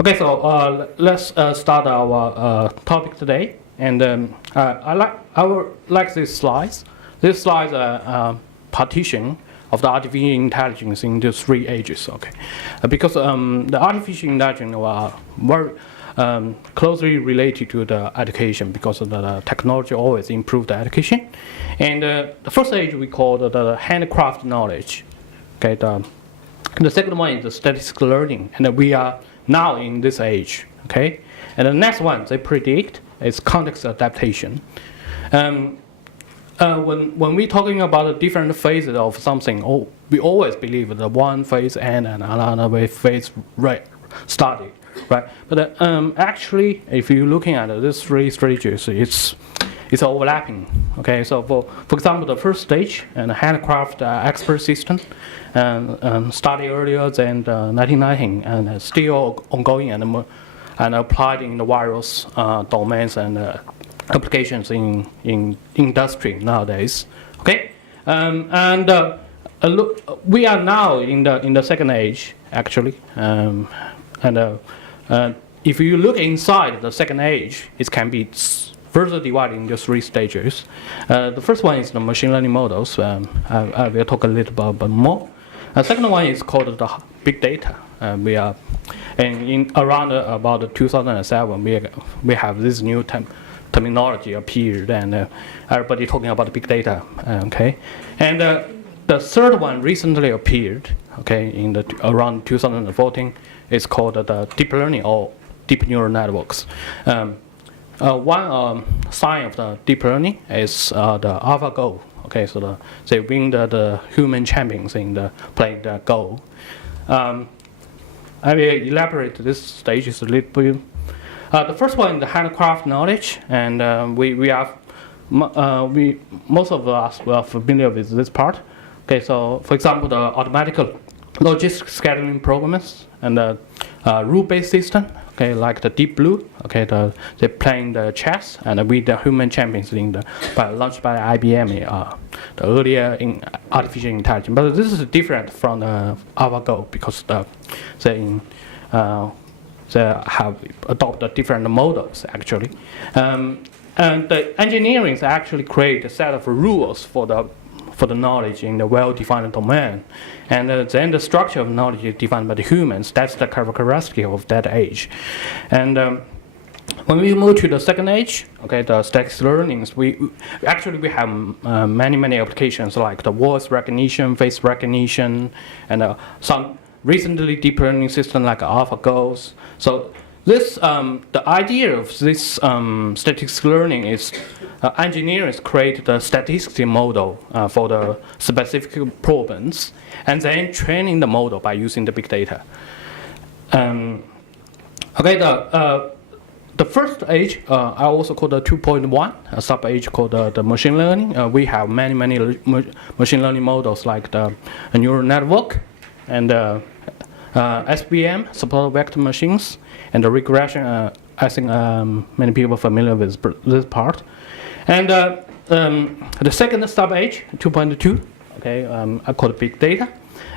Okay, so let's start our topic today. And I would like these slides. These slides are partition of the artificial intelligence into 3 ages. Okay, because the artificial intelligence are very closely related to the education, because of the technology always improve the education. And the first age we call the handcraft knowledge. Okay, the second one is the statistical learning, and we are now in this age. Okay, and the next one they predict is context adaptation. When we're talking about the different phases of something, we always believe that one phase end and another phase started, right? But actually, if you're looking at these 3 stages, it's overlapping. Okay, so for example, the first stage and handcraft expert system started earlier than 1990 and still ongoing and applied in the various domains and applications in industry nowadays. Okay, look, we are now in the second age actually, if you look inside the second age, it can be further divided into 3 stages. The first one is the machine learning models. I will talk a little bit more. The second one is called the big data. We are, and in around about 2007, we have this new terminology appeared, and everybody talking about big data. Okay, and the third one recently appeared. Okay, in around 2014, it's called the deep learning or deep neural networks. One sign of the deep learning is the AlphaGo. Okay, so they win the human champions in playing the Go. I will elaborate this stage a little bit. The first one, the handcraft knowledge, and most of us are familiar with this part. Okay, so for example, the automatic logistic scheduling programs and the rule-based system. Okay, like the Deep Blue. Okay, they're playing the chess and with the human champions launched by IBM the earlier in artificial intelligence. But this is different from the AlphaGo because they have adopted different models actually. And the engineering actually create a set of rules for the knowledge in the well-defined domain. And then the structure of knowledge is defined by the humans. That's the characteristic of that age. And when we move to the second age, okay, the statistical learnings, we have many applications like the voice recognition, face recognition, and some recently deep learning system like AlphaGo. So this, the idea of this statistical learning is engineers create the statistical model for the specific problems, and then training the model by using the big data. Okay, the first age I also call the 2.1, a sub-age called the machine learning. We have many machine learning models like the neural network and SVM, support vector machines, and the regression. I think many people are familiar with this part. And the second sub-age, 2.2, okay, I call it big data.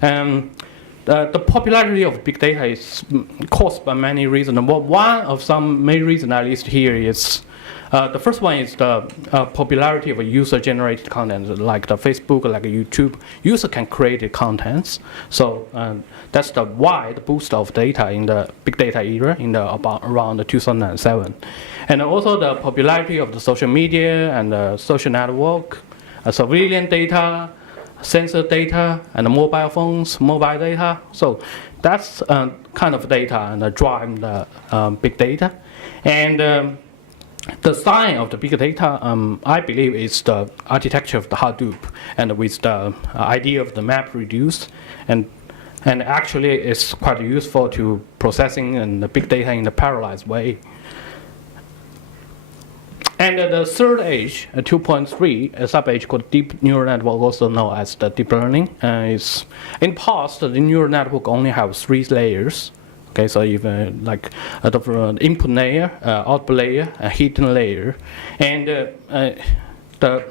The popularity of big data is caused by many reasons. One of some main reasons I list here is the first one is the popularity of user-generated content, like the Facebook, like YouTube. User can create the contents, so that's the wide boost of data in the big data era in around 2007, and also the popularity of the social media and the social network, surveillance data, sensor data, and the mobile phones, mobile data. So that's kind of data and drive the big data, and the sign of the big data, I believe, is the architecture of the Hadoop, and with the idea of the map reduced, and actually it's quite useful to processing and the big data in the parallelized way. And the third age, 2.3, a sub-age called deep neural network, also known as the deep learning. Is in the past, the neural network only have 3 layers. Okay, so even like the input layer, output layer, a hidden layer, and the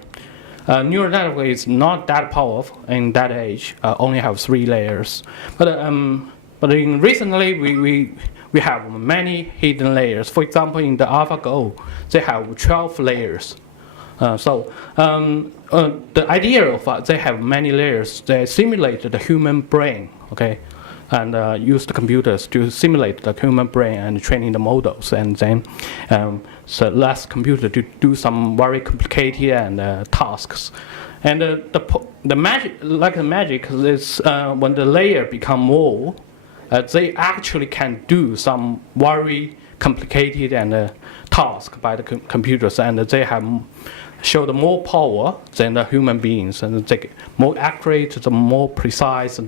neural network is not that powerful in that age. Only have 3 layers. But in recently we we have many hidden layers. For example, in the AlphaGo, they have 12 layers. The idea of they have many layers. They simulate the human brain, okay, and use the computers to simulate the human brain and training the models, and then so less computer to do some very complicated tasks. And the magic, like the magic, is when the layer become more, they actually can do some very complicated task by the computers, and they have showed more power than the human beings, and they more accurate, more precise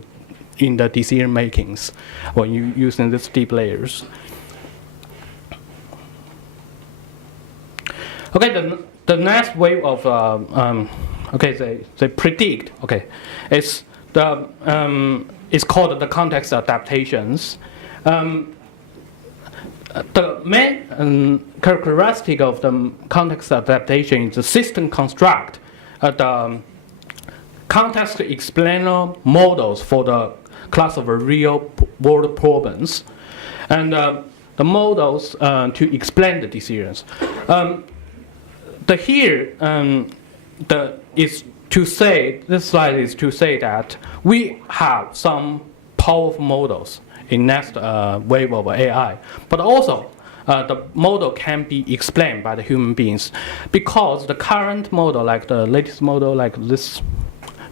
in the decision makings when you using these deep layers. Okay, the next wave of okay, they predict. Okay, it's called the context adaptations. The main characteristic of the context adaptation is the system construct the context explainer models for the class of real world problems, and the models to explain the decisions. This slide is to say that we have some powerful models in next wave of AI, but also the model can be explained by the human beings, because the current model, like the latest model, like this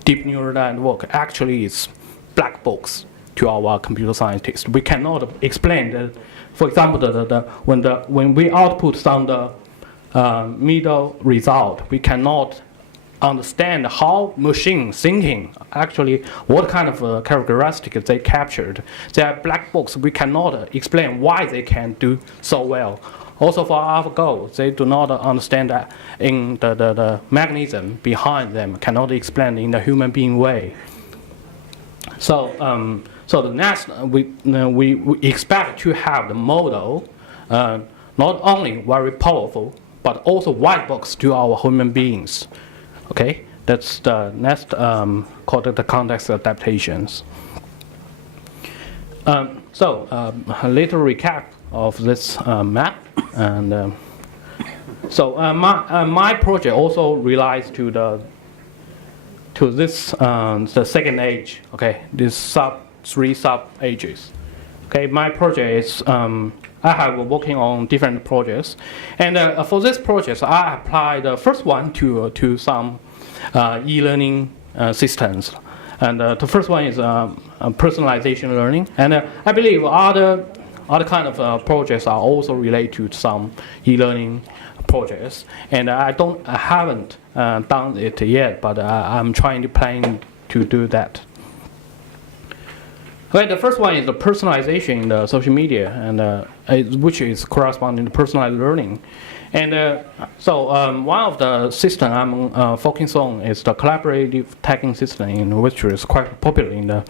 deep neural network, actually is black box to our computer scientists. We cannot explain for example, when we output some middle result, we cannot understand how machine thinking, actually what kind of characteristics they captured. They are black box. We cannot explain why they can do so well. Also for AlphaGo, they do not understand that in the mechanism behind them, cannot explain in the human being way. So the next, we expect to have the model not only very powerful, but also white box to our human beings. Okay, that's the next called the context adaptations. A little recap of this map, and my project also relies to this the second age. Okay, this three sub ages. Okay, my project is I have working on different projects, and for this project I applied the first one to some e-learning systems, and the first one is personalization learning, and I believe other kind of projects are also related to some e-learning projects, and I haven't done it yet, but I'm planning to do that. Okay, the first one is the personalization in the social media, and which is corresponding to personalized learning. And one of the systems I'm focusing on is the collaborative tagging system, which is quite popular in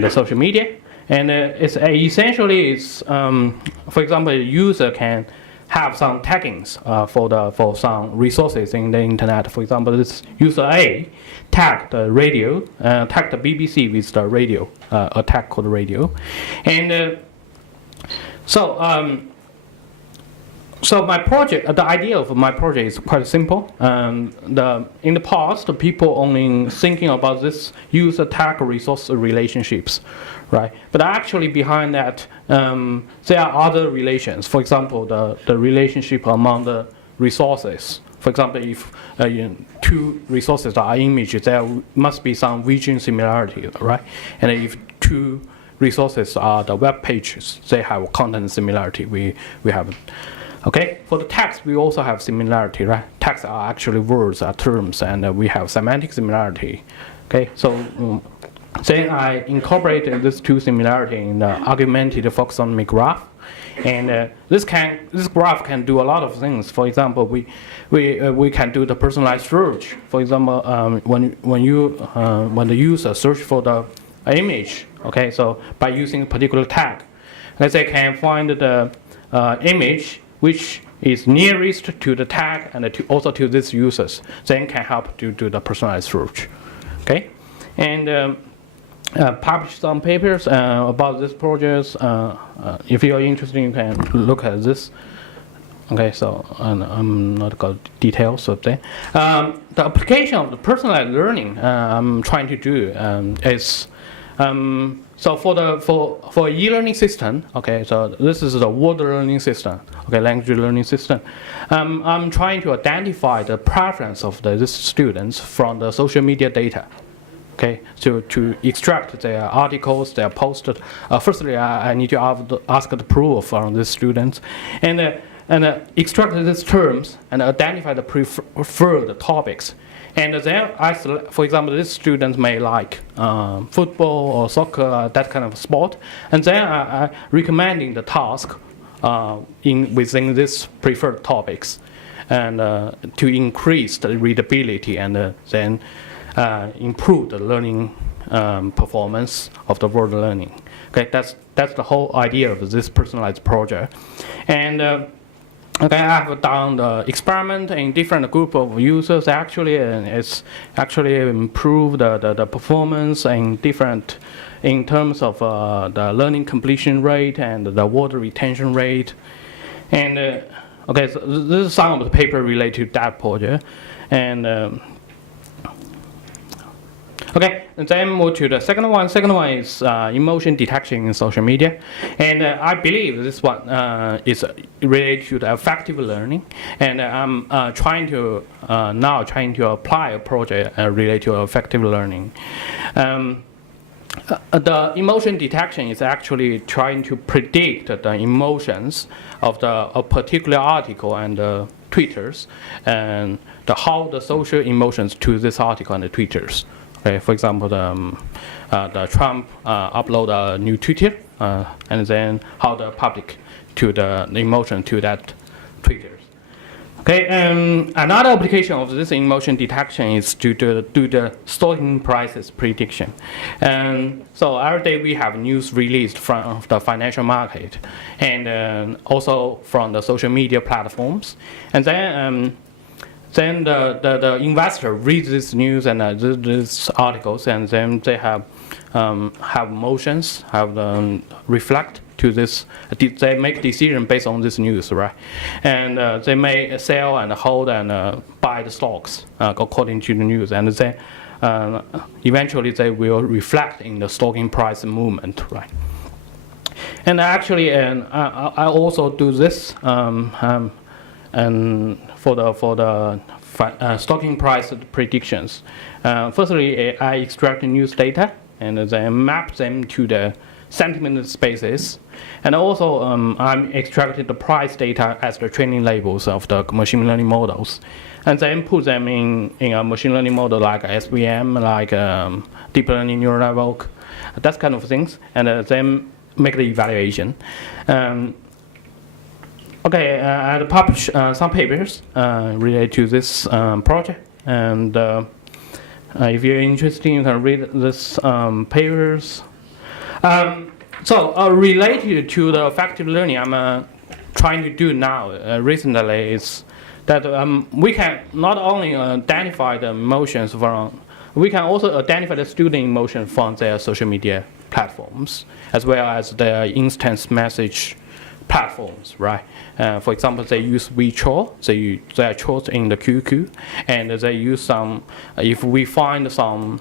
the social media. And it's essentially, for example, a user can have some taggings for some resources in the internet. For example, this user A tagged the radio, tagged the BBC with the radio, a tag called radio, and so my project, the idea of my project is quite simple. In the past, people only thinking about this user tag resource relationships, right? But actually behind that, there are other relations. For example, the relationship among the resources. For example, if two resources are images, there must be some vision similarity, right? And if two resources are the web pages, they have content similarity. We have. Okay, for the text, we also have similarity, right? Text are actually words, are terms, and we have semantic similarity. Okay, so then I incorporated these two similarity in the augmented taxonomy graph, and this graph can do a lot of things. For example, we can do the personalized search. For example, when the user search for the image, okay, so by using a particular tag, let's say can find the image which is nearest to the tag and also to these users, then can help to do the personalized search. Okay, and published some papers about this project. If you are interested, you can look at this. Okay, so I'm not got details of that. The application of the personalized learning I'm trying to do is so for e-learning system. Okay, so this is the word learning system. Okay, language learning system. I'm trying to identify the preference of these students from the social media data. Okay, to extract their articles, their posted. Firstly, I need to ask the approval from the students, and extract these terms and identify the preferred topics. And then, for example, these students may like football or soccer, that kind of sport, and then I recommending the task within these preferred topics, and to increase the readability and then improve the learning performance of the word learning. Okay, that's the whole idea of this personalized project. And okay, I have done the experiment in different group of users actually, and it's actually improved the performance in terms of the learning completion rate and the word retention rate. And okay, so this is some of the paper related to that project. And okay, and then move to the second one. Second one is emotion detection in social media, and I believe this one is related to the effective learning. And I'm trying to apply a project related to effective learning. The emotion detection is actually trying to predict the emotions of a particular article and tweeters, and how the social emotions to this article and the tweeters. Okay, for example, the Trump upload a new Twitter, and then how the public to the emotion to that Twitter. Okay, another application of this emotion detection is to do the stalking prices prediction. And so every day we have news released from the financial market, and also from the social media platforms, and then the investor reads this news and these articles, and then they have emotions, reflect to this. They make decision based on this news, right? And they may sell and hold and buy the stocks according to the news, and then eventually they will reflect in the stocking price movement, right? And actually, I also do this. And for the stocking price predictions, firstly, I extract the news data and then map them to the sentiment spaces, and also I'm extracting the price data as the training labels of the machine learning models, and then put them in a machine learning model like SVM, like deep learning neural network, that kind of things, and then make the evaluation. Okay, I published some papers related to this project, and if you're interested, you can read this papers. So related to the effective learning, I'm trying to do now recently is that we can not only identify the emotions we can also identify the student emotion from their social media platforms, as well as their instant message platforms, right? For example, they use WeChat, they are chat in the QQ, and they use some, if we find some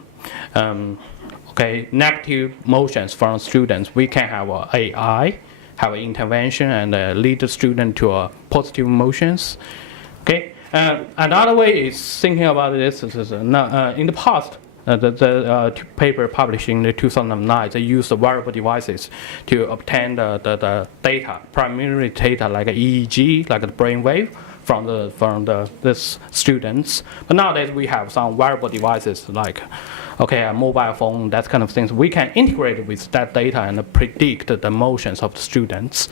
negative motions from students, we can have AI, have an intervention and lead the student to positive emotions. Okay, another way is thinking about this is in the past, the paper published in 2009, they used the wearable devices to obtain the data, primarily data like EEG, like the brainwave, from this students. But nowadays we have some wearable devices like a mobile phone, that kind of things. We can integrate with that data and predict the motions of the students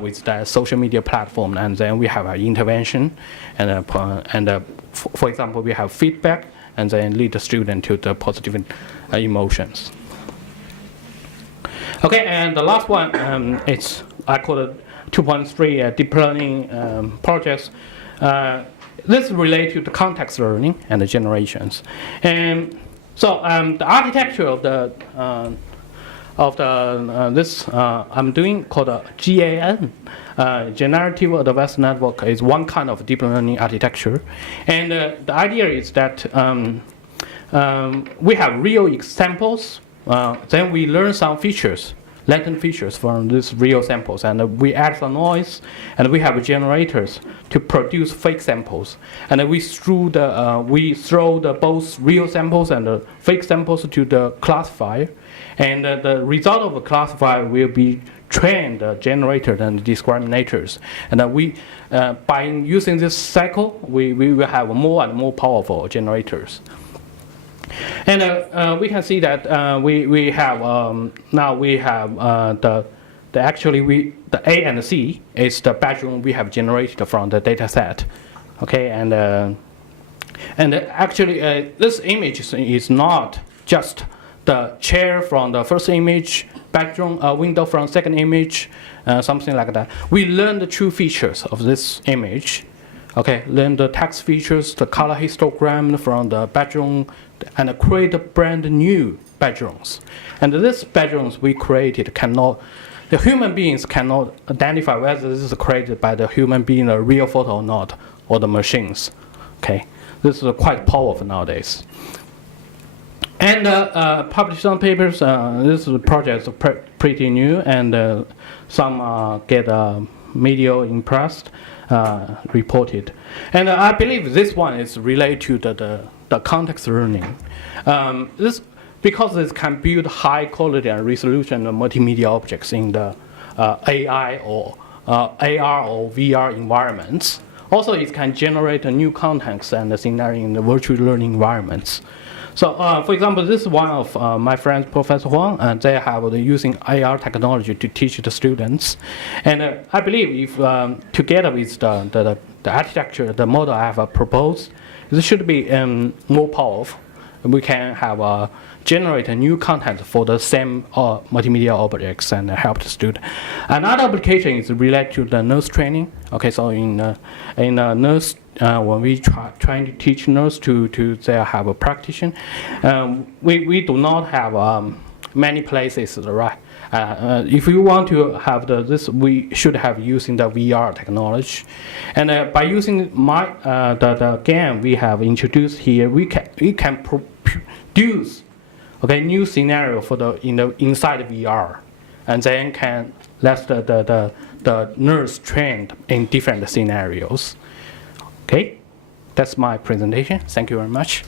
with the social media platform, and then we have an intervention, and for example, we have feedback, and then lead the student to the positive emotions. Okay, and the last one, I call it 2.3 deep learning projects. This is related to the context learning and the generations. And So the architecture of the I'm doing called a GAN, Generative Advanced Network, is one kind of deep learning architecture, and the idea is that we have real examples, then we learn some features, latent features from these real samples, and we add some noise, and we have generators to produce fake samples, and then we throw the both real samples and the fake samples to the classifier, and the result of the classifier will be trained generator and discriminators, and by using this cycle, we will have more and more powerful generators. And we can see that we have now we have the A and C is the bedroom we have generated from the data set, okay, and actually this image is not just the chair from the first image, bedroom window from second image, something like that. We learn the true features of this image. Okay, learn the text features, the color histogram from the bedroom, and create brand new bedrooms. And these bedrooms we created the human beings cannot identify whether this is created by the human being, a real photo or not, or the machines. Okay, this is quite powerful nowadays. And published some papers. This project is pretty new, and some get media impressed. Reported, and I believe this one is related to the context learning. Because this can build high quality and resolution multimedia objects in the AI or AR or VR environments. Also, it can generate a new context and a scenario in the virtual learning environments. So, for example, this is one of my friends, Professor Huang, and they have using AR technology to teach the students. And I believe if together with the architecture, the model I have proposed, this should be more powerful. We can have generate a new content for the same multimedia objects and help the student. Another application is related to the nurse training. Okay, so in nurse. When we trying to teach nurse to they have a practitioner, we do not have many places, right? If you want to have this, we should have using the VR technology, and by using the game we have introduced here, we can produce new scenario for inside VR, and then can let the nurse trained in different scenarios. Okay, that's my presentation. Thank you very much.